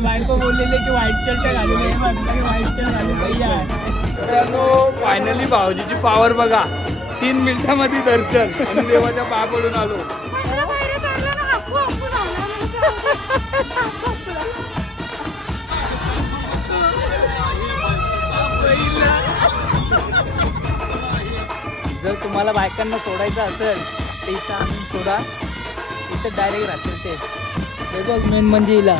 बायको बोललेले की व्हाईट शर्ट घालून ये म्हटलं की व्हाईट शर्ट घालून तयार फायनली भाऊजीची पॉवर बघा. तीन मिनिटामध्ये दर्शन. देवाच्या पा पडून आलो. जर तुम्हाला बायकांना सोडायचं असेल तर इथं सोडा. इथं डायरेक्ट राहतील ते बघ मेन म्हणजे हिला.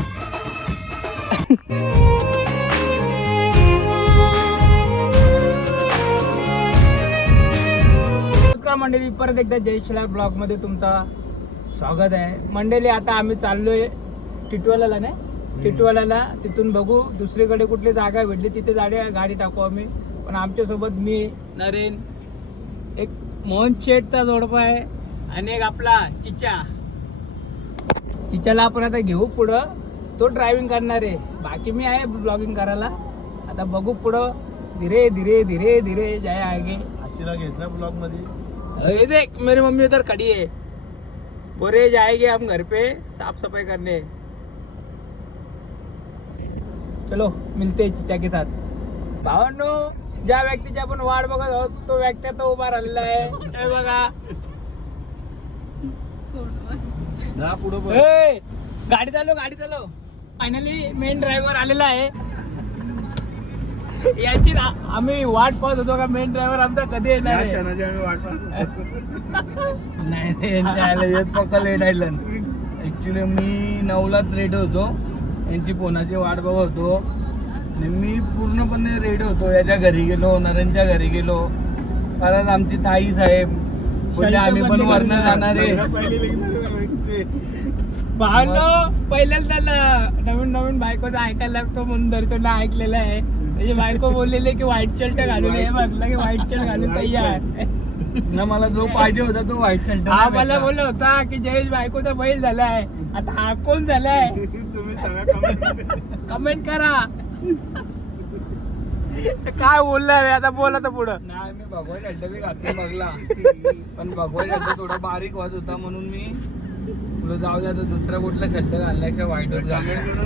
नमस्कार मंडळी परत एकदा जय शिला ब्लॉगमध्ये तुमचा स्वागत आहे. मंडळी आता आम्ही चाललोय टिटवालाला नाही? टिटवालाला तिथून बघू. दुसरीकडे कुठली जागा भेटली तिथे गाडी गाडी टाकू आम्ही. पण आमच्यासोबत मी नरेन. एक मोहन शेठचा जोडपा आहे आणि एक आपला चिचा. चिचाला आपण आता घेऊ पुढं. तो ड्रायव्हिंग करणार आहे. बाकी मी आहे ब्लॉगिंग करायला. आता बघू पुढं. धीरे धीरे धीरे धीरे. जाय आगे. आशीला घेस ना ब्लॉगमध्ये अरे देख मेरी मम्मी उधर खड़ी है. पूरे जाएंगे हम घर पे साफ सफाई करने. चलो मिलते हैं चिचा के साथ. भावांनो ज्या व्यक्तीची आपण वाट बघत आहोत तो व्यक्ती आता उभा राहिलेला आहे. हे बघा. गाडी चालव गाडी चालव. फायनली मेन ड्रायव्हर आलेला आहे. याची ना- आम्ही वाट पाहत होतो का मेन ड्रायव्हर आमचा कधी येणार आहे. नाही नाही यांचे आले येत पक्का लेट आयलं ऍक्च्युली मी नऊलाच रेडी होतो. यांची फोनाची वाट बघत होतो. आणि मी पूर्णपणे रेडी होतो. याच्या घरी गेलो नरेंच्या घरी गेलो. कारण आमची ताई साहेब बोलले आम्ही पण वरनं जाणार आहे. ते पाहलो पहिल्यांदा नवीन नवीन बायकोचं ऐकायला लागतो म्हणून दर्शनला ऐकलेलं आहे. त्याची बायको बोललेली की व्हाईट शर्ट घालून ये म्हटलं की व्हाईट शर्ट घालून तयार. ना मला जो पाहिजे होता तो व्हाईट शर्ट हा मला बोलला होता की जयेश बायकोचा बैल झालाय. आता हा कोण झालाय. कमेंट करा. काय बोललाय रे? आता बोला तर पुढं. नाही मी भगवा शर्ट बी घातला बघला. पण भगवा शर्ट थोडा बारीक वाज होता म्हणून मी तुला जाऊ द्या दुसरा कुठला शर्ट घालण्याच्या वाईट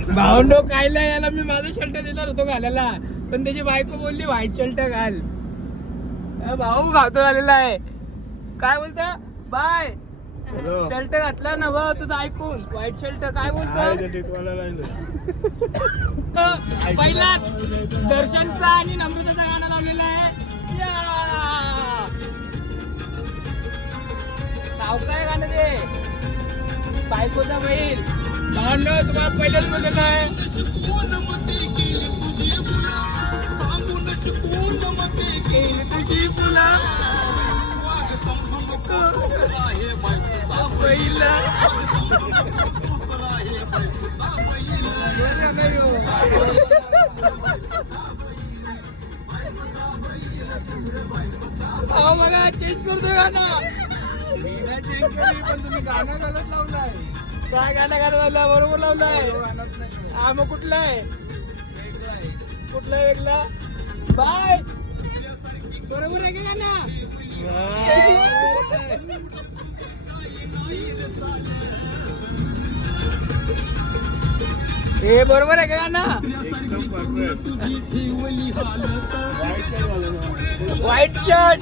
भावंडो कायला याला मी माझा शर्ट देणार होतो घालायला. पण त्याची बायको बोलली व्हाईट शर्ट घाल. भाऊ घालतो आलेला आहे. काय बोलता? बाय. शर्ट घातला ना गं तुझं ऐकून. व्हाईट शर्ट काय बोलतो. पहिला दर्शनचा आणि नम्रताचा गाणं लावलेला आहे. काय गाणं ते. बायकोचा बैल. भांडण तुम्हाला पहिलेच बोललेलं आहे मला चेंज करतो गाणं. काय गाणं गाणं लावला बरोबर लावलाय. हा मग कुठलं आहे? कुठलं वेगळा? बाय! बरोबर आहे का गाणं? हे बरोबर आहे का गाणं? White shirt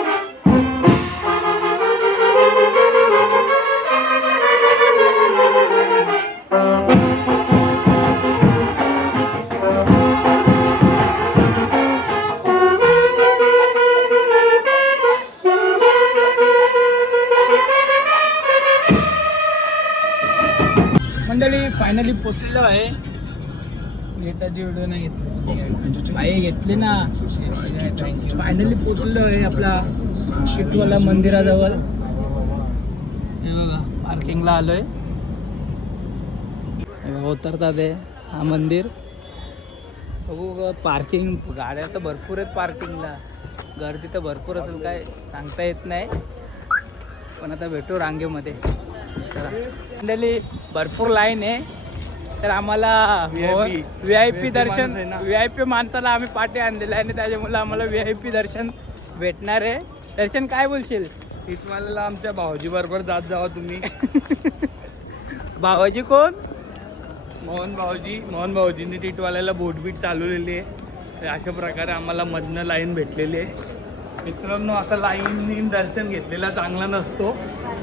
Finally पोचलेलो आहे. नेताची व्हिडिओ नाही घेतली. भाई घेतली ना. फायनली पोचलेलो आहे आपला शिटवाला मंदिराजवळ. हे बघा पार्किंगला आलोय. हे उतरतात आहे हा मंदिर. बघू पार्किंग गाड्या तर भरपूर आहेत पार्किंगला गर्दी तर भरपूर असेल काय सांगता येत नाही. पण आता भेटू रांगेमध्ये. चला. भरपूर लाईन आहे. तर आम्हाला. व्ही आय पी दर्शन. व्ही आय पी माणसाला आम्ही पाठी आणलेलं आहे आणि त्याच्यामुळे आम्हाला व्ही आय पी दर्शन भेटणार आहे. दर्शन काय बोलशील? इस्माईलला आमच्या भाऊजी बरोबर जात जावा तुम्ही. भावाजी कोण? मोहन भाऊजी मोहन भाऊजींनी टिटवाल्याला बोटबीट चालवलेली आहे. तर अशा प्रकारे आम्हाला मधनं लाईन भेटलेली आहे. मित्रांनो आता लाईन दर्शन घेतलेला चांगला नसतो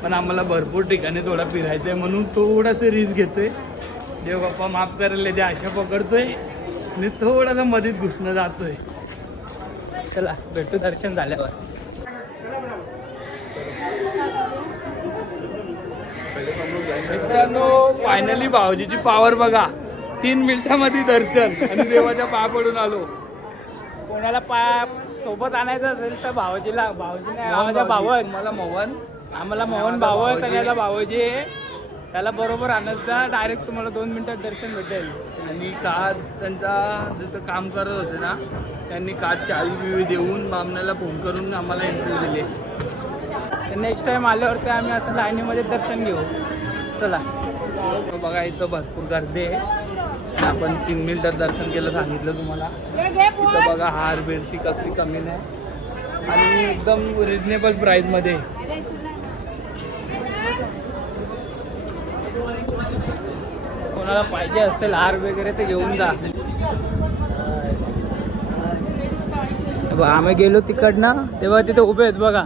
पण आम्हाला भरपूर ठिकाणी थोडा फिरायचं आहे म्हणून थोडासा रिस्क घेतोय. देव बाप्पा माफ करायला जे आशा पकडतोय आणि थोडासा मध्येच घुसणं जातोय. चला भेटू दर्शन झाल्यावर. मित्रांनो फायनली भाऊजीची पावर बघा. तीन मिनिटामध्ये दर्शन आणि देवाच्या पाया पडून आलो. कोणाला पा सोबत आणायचं असेल तर भावाजीला भावाजी नाही आमचा भावच. मला मोहन. आम्हाला मोहन भावच आणि याला भावजी आहे त्याला बरोबर आणायचा डायरेक्ट तुम्हाला दोन मिनिटात दर्शन भेटेल. आणि का त्यांचा जसं काम करत होते ना त्यांनी काच चावी बिवी देऊन बामण्याला फोन करून आम्हाला इंटरव्ह्यू दिले. नेक्स्ट टाइम आल्यावरती आम्ही असं लाईनीमध्ये दर्शन घेऊ. चला. बघा इथं भरपूर गर्दी आहे. आपण तीन मिनिटात दर्शन केलं सांगितलं तुम्हाला. इथं बघा हार बेडची कसली कमी नाही. आणि एकदम रिजनेबल प्राईसमध्ये कोणाला पाहिजे असेल हार वगैरे ते घेऊन जा. आम्ही गेलो तिकडनं तेव्हा तिथे उभे आहेत बघा.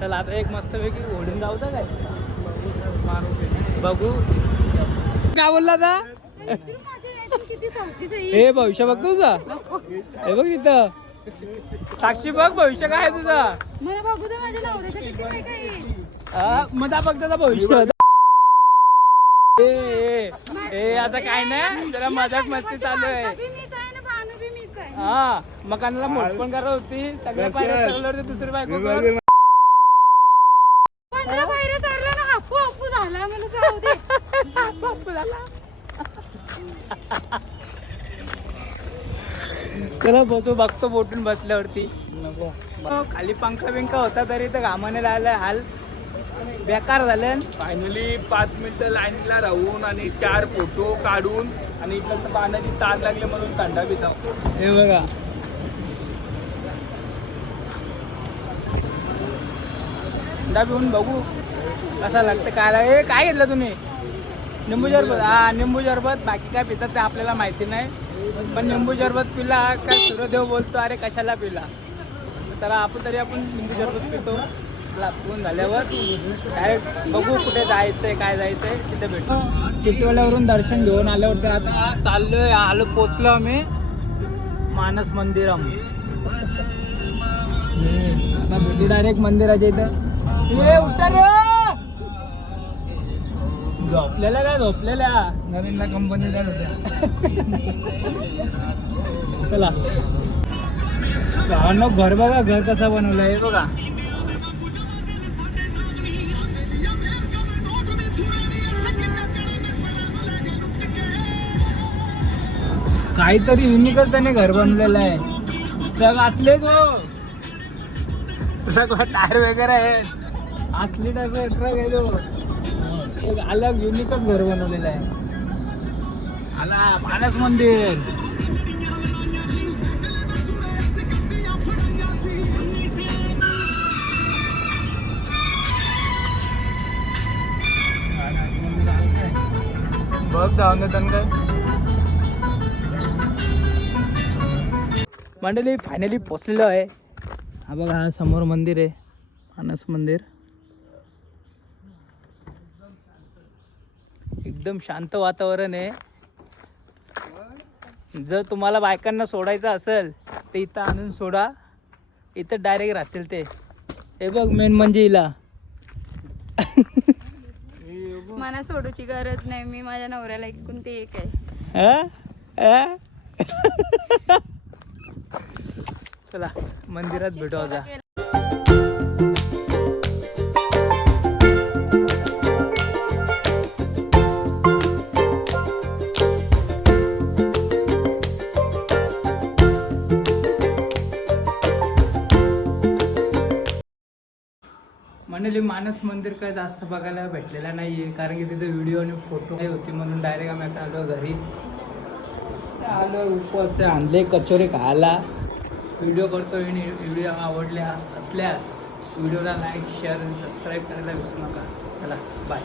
चला आता एक मस्त पैकी ओढून जाऊ काय? बघू. काय बोलला आता? आहे. हे भविष्य बघ तुझा. हे बघ तिथं. साक्षी बघ भविष्य काय आहे तुझा? मला बघू दे माझ्या नवऱ्याचं किती काय काय आहे. मग बघ त्याचा भविष्य. ए, असं काय नाही. जरा मजाक मस्ती चालू आहे. हा मकानाला मोठ पण करत होती. सगळ्या पायऱ्या चढल्यावरती दुसरी बायको कर. पंधरा पायऱ्या चढल्या ना? हापू हापू झाला. मला जाऊ दे. बापू झाला. चला बसू बघतो बोटून बसल्यावरती. नको हो, खाली पंखा बिंखा होता तरी तर घामाने राहिला हाल. बेकार झाले. फायनली पाच मिनिटं लाईनला राहून आणि चार फोटो काढून आणि इकडचं पाण्याची तार लागले म्हणून थंडा पिता हे बघा. थंडा पिऊन बघू कसा लागतं काय लाग- ए काय घेतलं तुम्ही? निंबू सरबत हा निंबू सरबत बाकी काय पितात ते आपल्याला माहिती नाही. पण निंबू सरबत पिला काय सूर्यदेव बोलतो अरे कशाला पिला? तर आपण तरी आपण निंबू सरबत पितो. ला- झाल्यावर डायरेक्ट बघू कुठे जायचंय काय जायचंय तिथे भेटू. टिटवाल्यावरून दर्शन घेऊन आल्यावर आता चाललोय आलो पोचलो आम्ही. मानस मंदिरम. आता भेटू डायरेक्ट मंदिराच्या इथं. उठा झोपलेल्या काय झोपलेल्या? नरेंद्र कंपनी काय होत्या. चला. घर बघा घर कसं बनवलंय बघा. काहीतरी युनिकच त्याने घर बनलेलं आहे. जग असले तो सगळं टायर वगैरे आहे असली टायर ट्रक आहे तो एक अलग युनिकच घर बनवलेलं आहे. आला मानस मंदिर. बघ जाऊन देतात काय. मंडळी फायनली पोचलेलो आहे. हा बघा हा समोर मंदिर आहे. मानस मंदिर. एकदम शांत वातावरण आहे. जर तुम्हाला बायकांना सोडायचं असेल तर इथं आणून सोडा. इथं डायरेक्ट राहतील ते. हे बघ मेन म्हणजे हिला. मला सोडूची गरज नाही. मी माझ्या नवऱ्याला ऐकून ते एक आहे. हा? हा? चला मंदिरात भेटू आता मंडळी मानस मंदिर काय जास्त बघायला भेटलेला नाही आहे कारण की तिथे व्हिडिओ आणि फोटो नाही होती म्हणून डायरेक्ट आम्ही आता आलो घरी. आलो उपवास आणले कचोरी खायला. व्हिडिओ करतो आणि व्हिडिओ आवडल्या असल्यास व्हिडिओला लाईक शेअर आणि सबस्क्राईब करायला विसरू नका. चला बाय